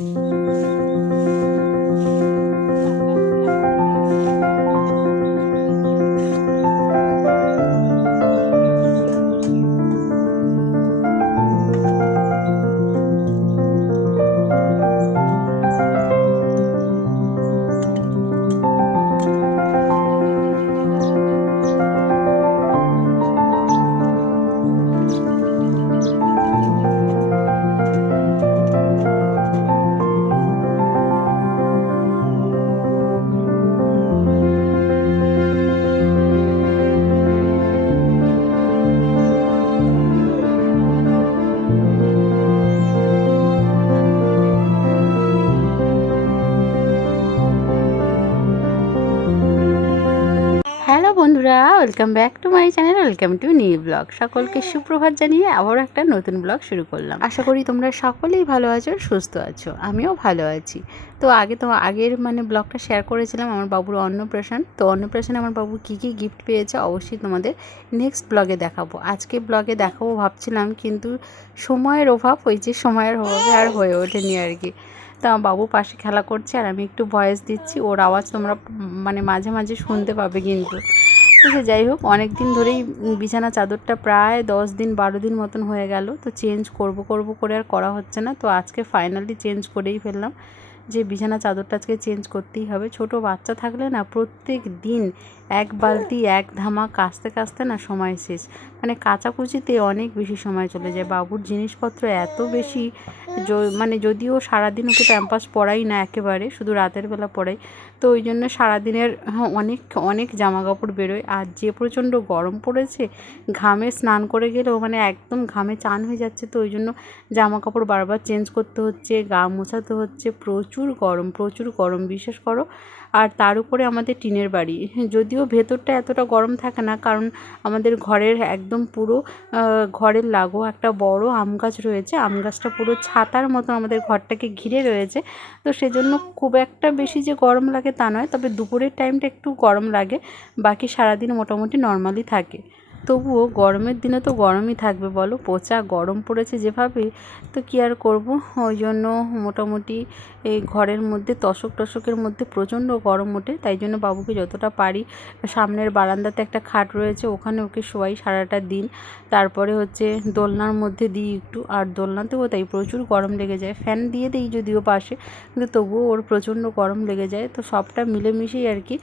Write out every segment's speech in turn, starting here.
Hello বন্ধুরা, welcome back to my channel, welcome to new blog. সকলকে সুপ্রভাত জানিয়ে আবারও একটা নতুন ব্লগ শুরু করলাম। আশা করি তোমরা সকলেই ভালো আছো, সুস্থ আছো, আমিও ভালো আছি। তো আগের ব্লগটা শেয়ার করেছিলাম আমার বাবুর অন্নপ্রাশন। তো অন্নপ্রাশনে আমার বাবু কী কী গিফট পেয়েছে অবশ্যই তোমাদের নেক্সট ব্লগে দেখাবো। আজকে ব্লগে দেখাবো ভাবছিলাম, কিন্তু সময়ের অভাব, সময়ের অভাবে আর হয়ে ওঠেনি আর কি। তো আমার বাবু পাশে খেলা করছে আর আমি একটু ভয়েস দিচ্ছি, ওর আওয়াজ তোমরা মাঝে মাঝে শুনতে পাবে কিন্তু। তো সে যাই হোক, অনেক দিন ধরেই বিছানা চাদরটা প্রায় 10-12 দিন মতন হয়ে গেল। তো চেঞ্জ করব করে আর করা হচ্ছে না। তো আজকে ফাইনালি চেঞ্জ করেই ফেললাম যে বিছানা চাদরটা আজকে চেঞ্জ করতেই হবে। ছোট বাচ্চা থাকলে না প্রত্যেক দিন এক বালতি এক ধামা কাচতে কাচতে না সময় শেষ। কাচাকুচিতে অনেক বেশি সময় চলে যায়। বাবুর জিনিসপত্র এত বেশি, যদিও সারাদিন ওকে প্যাম্পাস পরাই না একেবারে, শুধু রাতের বেলা পরাই। তো ওই জন্য সারাদিনের অনেক অনেক জামা কাপড় বেরোয়। আর যে প্রচণ্ড গরম পড়েছে, ঘামে স্নান করে গেলেও একদম ঘামে চান হয়ে যাচ্ছে। তো ওই জন্য জামা কাপড় বারবার চেঞ্জ করতে হচ্ছে, গা মোছাতে হচ্ছে। প্রচুর গরম বিশ্বাস করো। আর তার উপরে আমাদের টিনের বাড়ি, যদিও ভেতরটা এতটা গরম থাকে না, কারণ আমাদের ঘরের একদম পুরো ঘরের লাগো একটা বড় আম গাছ রয়েছে। আম গাছটা পুরো ছাতার মতো আমাদের ঘরটাকে ঘিরে রয়েছে। তো সেজন্য খুব একটা বেশি যে গরম লাগে তা নয়, তবে দুপুরের টাইমটা একটু গরম লাগে, বাকি সারাদিন মোটামুটি নর্মালি থাকে। তবুও গরমের দিনে তো গরমই থাকবে বলো, পচা গরম পড়েছে যেভাবে, তো কী আর করবো। ওই জন্য মোটামুটি এই ঘরের মধ্যে টসকের মধ্যে প্রচণ্ড গরম ওঠে। তাই জন্য বাবুকে যতটা পারি সামনের বারান্দাতে একটা খাট রয়েছে, ওখানে ওকে শোয়াই সারাটা দিন। তারপরে দোলনার মধ্যে দিই একটু, আর দোলনাতেও তাই প্রচুর গরম লেগে যায়। ফ্যান দিয়ে দিই যদিও পাশে, কিন্তু তবুও ওর প্রচণ্ড গরম লেগে যায়। তো সবটা মিলেমিশেই আর কি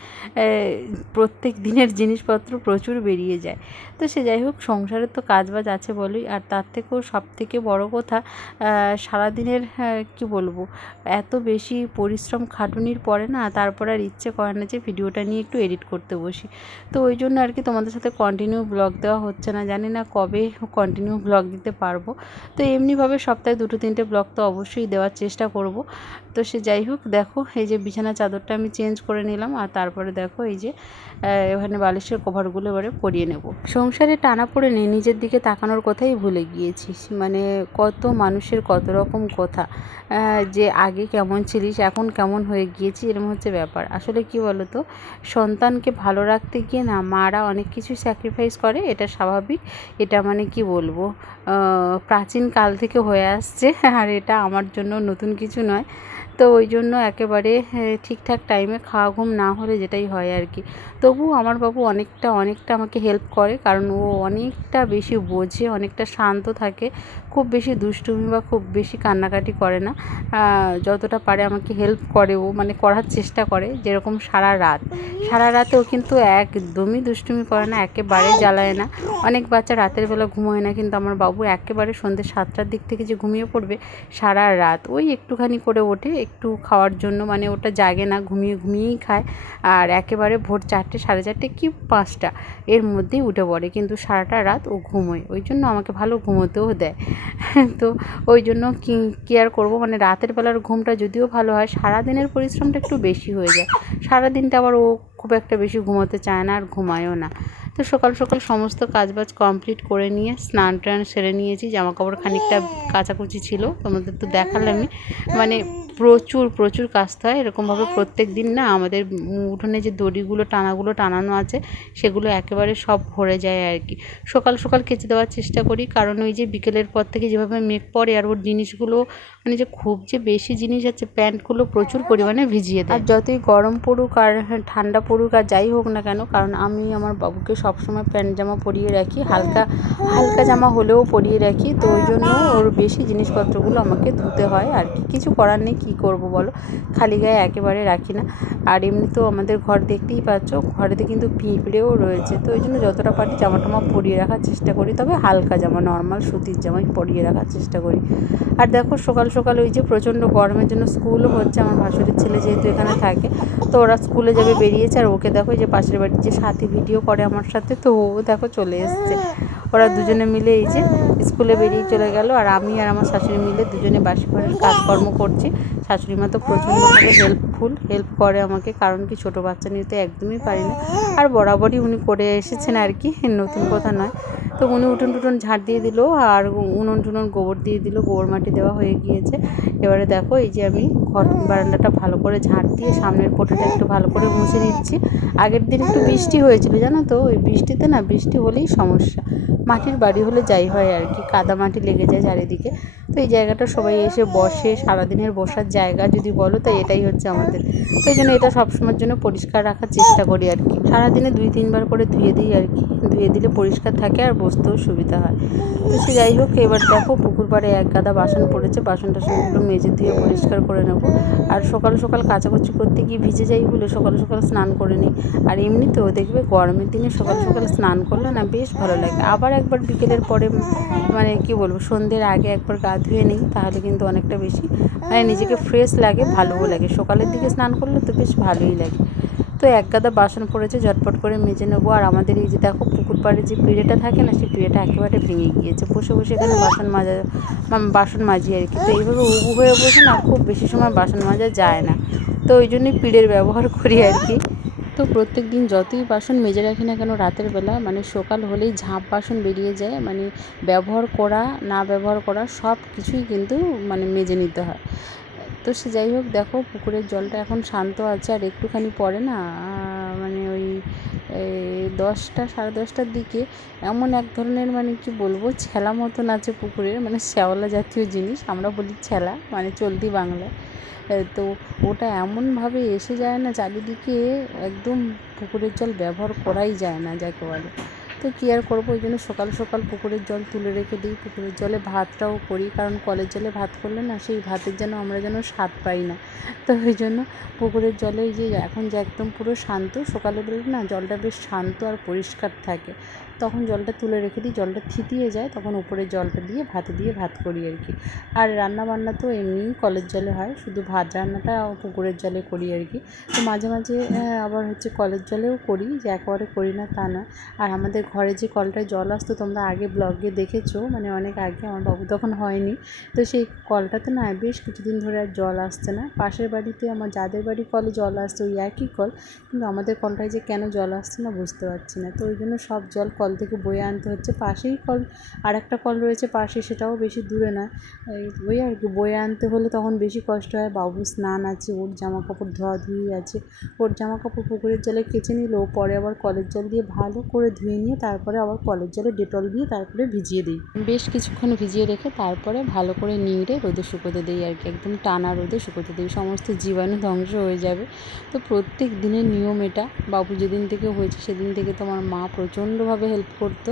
প্রত্যেক দিনের জিনিসপত্র প্রচুর বেরিয়ে যায়। তো সে যাই হোক, সংসারের তো কাজবাজ আছে বলেই। আর তার থেকেও সবথেকে বড় কথা, সারাদিনের কি বলবো, এত বেশি পরিশ্রম খাটুনির পরে না তারপর আর ইচ্ছে করে না যে ভিডিওটা নিয়ে একটু এডিট করতে বসি। তো ওই জন্য আর কি তোমাদের সাথে কন্টিনিউ ব্লগ দেওয়া হচ্ছে না। জানি না কবে কন্টিনিউ ব্লগ দিতে পারবো। তো এমনিভাবে সপ্তাহে 2-3টে ব্লগ তো অবশ্যই দেওয়ার চেষ্টা করব। তো সে যাই হোক, দেখো এই যে বিছানা চাদরটা আমি চেঞ্জ করে নিলাম, আর তারপরে দেখো এই যে এখানে বালিশের কভারগুলো এবারে পরিয়ে নেব। সংসারে টানা পড়ে নিয়ে নিজের দিকে তাকানোর কথাই ভুলে গিয়েছি। কত মানুষের কত রকম কথা, যে আগে কেমন ছিলিস এখন কেমন হয়ে গিয়েছি, এরকম হচ্ছে ব্যাপার। আসলে কি বলো তো, সন্তানকে ভালো রাখতে গিয়ে না মারা অনেক কিছু স্যাক্রিফাইস করে, এটা স্বাভাবিক। এটা কি বলবো, প্রাচীন কাল থেকে হয়ে আসছে, আর এটা আমার জন্য নতুন কিছু নয়। তো ওই জন্য একেবারে ঠিকঠাক টাইমে খাওয়া ঘুম না হলে যেটাই হয় আর কি। তবুও আমার বাবু অনেকটা আমাকে হেল্প করে, কারণ ও অনেকটা বেশি বোঝে, অনেকটা শান্ত থাকে, খুব বেশি দুষ্টুমি বা খুব বেশি কান্নাকাটি করে না। যতটা পারে আমাকে হেল্প করে, ও করার চেষ্টা করে। যেরকম সারা রাতেও কিন্তু একদমই দুষ্টুমি করে না, একেবারে জ্বালায় না। অনেক বাচ্চা রাতের বেলা ঘুমোয় না, কিন্তু আমার বাবু একেবারে সন্ধ্যে 7টার দিক থেকে যে ঘুমিয়ে পড়বে, সারা রাত ওই একটুখানি করে ওঠে একটু খাওয়ার জন্য, ওটা জাগে না, ঘুমিয়েই খায়। আর একেবারে ভোর 4টে 4:30 কি 5টা এর মধ্যেই উঠে পড়ে, কিন্তু সারাটা রাত ও ঘুমোয়। ওই জন্য আমাকে ভালো ঘুমোতেও দেয়। তো ওই জন্য কি আর করবো, রাতের বেলার ঘুমটা যদিও ভালো হয়, সারাদিনের পরিশ্রমটা একটু বেশি হয়ে যায়। সারাদিনটা আবার ও খুব একটা বেশি ঘুমোতে চায় না, আর ঘুমায়ও না। তো সকাল সকাল সমস্ত কাজবাজ কমপ্লিট করে নিয়ে স্নান টান সেরে নিয়েছি। জামাকাপড় খানিকটা কাচাকুচি ছিল, তোমাদের তো দেখালামই। মানে প্রচুর কাচতে হয় এরকমভাবে প্রত্যেক দিন না। আমাদের উঠোনে যে দড়িগুলো টানানো আছে সেগুলো একেবারে সব ভরে যায় আর কি। সকাল সকাল কেচে দেওয়ার চেষ্টা করি, কারণ ওই যে বিকেলের পর থেকে যেভাবে মেঘ পড়ে আর ওর জিনিসগুলো মানে যে খুব যে বেশি জিনিস আছে, প্যান্টগুলো প্রচুর পরিমাণে ভিজিয়ে দেয়। আর যতই গরম পড়ুক আর ঠান্ডা পড়ুক আর যাই হোক না কেন, কারণ আমি আমার বাবুকে সবসময় প্যান্ট জামা পরিয়ে রাখি, হালকা জামা হলেও পরিয়ে রাখি। তো ওই জন্য ওর বেশি জিনিসপত্রগুলো আমাকে ধুতে হয় আর কি। কিছু করার নেই, কী করব বলো, খালি গায়ে একেবারে রাখি না। আর এমনিতেও আমাদের ঘর দেখতেই পাচ্ছ, ঘরেতে কিন্তু পিঁপড়েও রয়েছে। তো ওই জন্য যতটা পারি জামা টামা পরিয়ে রাখার চেষ্টা করি, তবে হালকা জামা নর্মাল সুতির জামাই পরিয়ে রাখার চেষ্টা করি। আর দেখো সকাল সকাল ওই যে প্রচণ্ড গরমের জন্য স্কুলও হচ্ছে, আমার ভাসুরের ছেলে যেহেতু এখানে থাকে, তো ওরা স্কুলে যাবে বেরিয়েছে। আর ওকে দেখো যে পাশের বাড়ির যে সাথী ভিডিও করে আমার সাথে, তো ও দেখো চলে এসছে। ওরা দুজনে মিলে এই যে স্কুলে বেরিয়ে চলে গেল, আর আমি আর আমার শাশুড়ি মিলে দুজনে বাসি ঘরের কাজকর্ম করছি। শাশুড়ি মা তো প্রচণ্ডভাবে হেল্প করে আমাকে, কারণ কি ছোটো বাচ্চা নিয়ে তো একদমই পারি না। আর বরাবরই উনি করে এসেছেন আর কি, নতুন কথা নয়। তো উনি উঠোন টুটন ঝাড় দিয়ে দিল, আর উনুন টুনুন গোবর দিয়ে দিল, গোবর মাটি দেওয়া হয়ে গিয়েছে। এবারে দেখো এই যে আমি ঘর বারান্দাটা ভালো করে ঝাড় দিয়ে সামনের পোটাটা একটু ভালো করে মুছে নিচ্ছি। আগের দিন একটু বৃষ্টি হয়েছিল জানো তো, ওই বৃষ্টিতে না, বৃষ্টি হলেই সমস্যা। মাটির বাড়ি হলে যাই হয় আর কি, কাদা মাটি লেগে যায় চারিদিকে। তো এই জায়গাটা সবাই এসে বসে, সারাদিনের বসার জায়গা যদি বলো, তো এটাই হচ্ছে আমাদের। তো এই জন্য এটা সবসময়ের জন্য পরিষ্কার রাখার চেষ্টা করি আর কি। সারাদিনে 2-3 বার করে ধুয়ে দিই আর কি, ধুয়ে দিলে পরিষ্কার থাকে আর বসতেও সুবিধা হয়। তো সে যাই হোক, এবার দেখো পুকুর পাড়ে এক গাদা বাসন পড়েছে, বাসন টাসনগুলো মেজে ধুয়ে পরিষ্কার করে নেবো। আর সকাল সকাল কাচাকুচি করতে গিয়ে ভিজে যাই বলে সকাল সকাল স্নান করে নিই। আর এমনিতেও দেখবে গরমের দিনে সকাল সকাল স্নান করলে না বেশ ভালো লাগে। আবার একবার বিকেলের পরে মানে কি বলবো, সন্ধ্যের আগে একবার গা ধুয়ে নিই, তাহলে কিন্তু অনেকটা বেশি মানে নিজেকে ফ্রেশ লাগে, ভালোও লাগে। সকালের দিকে স্নান করলে তো বেশ ভালোই লাগে। তো এক গাদা বাসন পড়েছে, ঝটপট করে মেজে নেবো। আর আমাদের এই যে দেখো পুকুর পাড়ে যে পিঁড়েটা থাকে না, সেই পিঁড়েটা একেবারে ভেঙে গিয়েছে। বসে বসে এখানে বাসন মাজি আর কি। তো এইভাবে উবু হয়ে বসে না, খুব বেশি সময় বাসন মাজা যায় না, তো ওই জন্যই পিঁড়ের ব্যবহার করি আর কি। তো প্রত্যেক দিন যতই বাসন মেজে রাখি না কেন, রাতের বেলা মানে সকাল হলেই ঝাঁপ বাসন বেরিয়ে যায়। মানে ব্যবহার করা না ব্যবহার করা সব কিছুই কিন্তু মানে মেজে নিতে হয়। তো সে যাই হোক, দেখো পুকুরের জলটা এখন শান্ত আছে। আর একটুখানি পরে না মানে ওই 10টা 10:30টার দিকে এমন এক ধরনের মানে কি বলবো ছ্যালা মতন আছে পুকুরের, মানে শ্যাওলা জাতীয় জিনিস, আমরা বলি ছ্যালা মানে চলতি বাংলায়। তো ওটা এমনভাবে এসে যায় না চারিদিকে, একদম পুকুরের জল ব্যবহার করাই যায় না যাকে বলে। তো কী আর করবো, ওই জন্য সকাল সকাল পুকুরের জল তুলে রেখে দিই। পুকুরের জলে ভাতটাও করি, কারণ কলের জলে ভাত করলে না সেই ভাতের যেন আমরা যেন স্বাদ পাই না। তো ওই জন্য পুকুরের জলে এই যে এখন যে একদম পুরো শান্ত, সকালে বেরোলে না জলটা বেশ শান্ত আর পরিষ্কার থাকে, তখন জলটা তুলে রেখে দিই। জলটা থিতিয়ে যায় তখন উপরের জলটা দিয়ে ভাত করি আর কি। আর রান্না বান্না তো এমনিই কলের জলে হয়, শুধু ভাত রান্নাটা পুকুরের জলে করি আর কি। তো মাঝে মাঝে আবার হচ্ছে কলের জলেও করি, যে একেবারে করি না তা না। আর আমাদের ঘরে যে কলটায় জল আসতো, তোমরা আগে ব্লগে দেখেছো, মানে অনেক আগে, আমার বাবু তখন হয়নি। তো সেই কলটাতে না বেশ কিছুদিন ধরে আর জল আসছে না। পাশের বাড়িতে আমার যাদের বাড়ি কলে জল আসছে, ওই একই কল, কিন্তু আমাদের কলটায় যে কেন জল আসছে না বুঝতে পারছি না। তো ওই জন্য সব জল কল থেকে বয়ে আনতে হচ্ছে। পাশেই কল, আর একটা কল রয়েছে পাশে, সেটাও বেশি দূরে নয়। ওই আর কি, বয়ে আনতে হলে তখন বেশি কষ্ট হয়। বাবু স্নান আছে, ওর জামা কাপড় ধোয়াধুয়ি আছে, ওর জামা কাপড় পুকুরের জলে কেচে নিলেও পরে আবার কলের জল দিয়ে ভালো করে ধুয়ে নিয়ে তারপরে আবার কলের জলে ডেটল দিয়ে তারপরে ভিজিয়ে দিই। বেশ কিছুক্ষণ ভিজিয়ে রেখে তারপরে ভালো করে নিংড়ে রোদে শুকোতে দিই আর কি, একদম টানা রোদে শুকোতে দিই, সমস্ত জীবাণু ধ্বংস হয়ে যাবে। তো প্রত্যেক দিনের নিয়ম এটা। বাবু যেদিন থেকে হয়েছে সেদিন থেকে তো আমার মা প্রচণ্ডভাবে হেল্প করতো।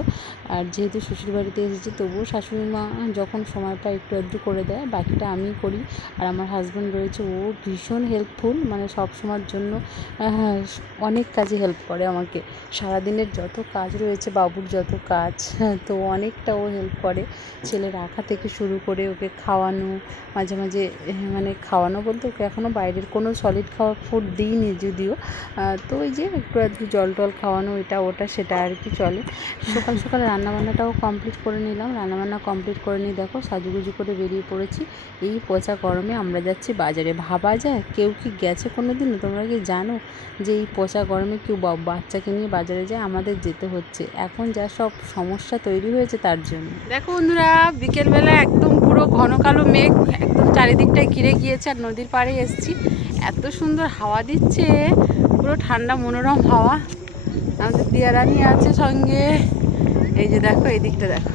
আর যেহেতু শ্বশুরবাড়িতে এসেছি, তবুও শাশুড়ি মা যখন সময় পায় একটু আধটু করে দেয়, বাকিটা আমিই করি। আর আমার হাজব্যান্ড রয়েছে, ও ভীষণ হেল্পফুল, মানে সব সময়ের জন্য অনেক কাজে হেল্প করে আমাকে। সারাদিনের যত কাজ রয়েছে, বাবুর যত কাজ, তো অনেকটা ও হেল্প করে। ছেলে রাখা থেকে শুরু করে ওকে খাওয়ানো, মাঝে মাঝে মানে খাওয়ানো বলতে ওকে এখনও বাইরের কোনো সলিড ফুড দিইনি যদিও। তো ওই যে একটু আধটু জল টল খাওয়ানো, এটা ওটা সেটা আর কি চলে। সকাল সকাল রান্নাবান্নাটাও কমপ্লিট করে নিলাম। রান্নাবান্না কমপ্লিট করে নিয়ে দেখো সাজুগুজু করে বেরিয়ে পড়েছি। এই পচা গরমে আমরা যাচ্ছি বাজারে। ভাবা যায় কেউ কি গেছে কোনো দিন? তোমরা কি জানো যে এই পচা গরমে কেউ বাচ্চাকে নিয়ে বাজারে যায়? আমাদের যেতে হচ্ছে। এখন যা সব সমস্যা তৈরি হয়েছে তার জন্য। দেখো বন্ধুরা, বিকেলবেলা একদম পুরো ঘন কালো মেঘ একদম চারিদিকটা ঘিরে গিয়েছে, আর নদীর পাড়ে এসেছি। এত সুন্দর হাওয়া দিচ্ছে, পুরো ঠান্ডা মনোরম হাওয়া। আমাদের দিয়ারানি আছে সঙ্গে। এই যে দেখো এই দিকটা দেখো,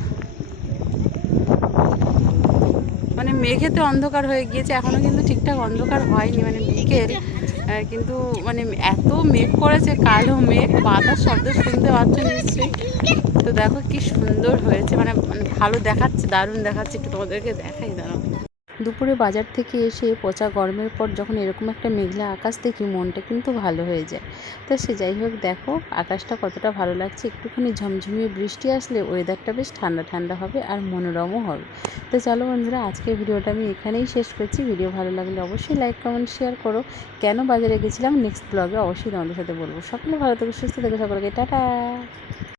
মানে মেঘেতে অন্ধকার হয়ে গিয়েছে, এখনো কিন্তু ঠিকঠাক অন্ধকার হয়নি, মানে বিকেল কিন্তু মানে এত মেঘ করেছে, কালো মেঘ, বাতাস শব্দ শুনতে পাচ্ছ নিশ্চয়ই। তো দেখো কি সুন্দর হয়েছে, মানে ভালো দেখাচ্ছে, দারুণ দেখাচ্ছে। একটু তোমাদেরকে দেখাই, দাঁড়াও। দুপুরে বাজার থেকে এসে পচা গরমের পর যখন এরকম একটা মেঘলা আকাশ দেখি, মনটা কিন্তু ভালো হয়ে যায়। তো সে যাই হোক, দেখো আকাশটা কতটা ভালো লাগছে। একটুখানি ঝমঝমিয়ে বৃষ্টি আসলে ওয়েদারটা বেশ ঠান্ডা ঠান্ডা হবে আর মনোরমও হবে। তো চলো বন্ধুরা, আজকের ভিডিওটা আমি এখানেই শেষ করছি। ভিডিও ভালো লাগলে অবশ্যই লাইক কমেন্ট শেয়ার করো। কেন বাজারে গেছিলাম নেক্সট ব্লগে অবশ্যই তোমাদের সাথে বলবো। সকলে ভালো থেকো, সুস্থ থেকো, সকলকে টাটা।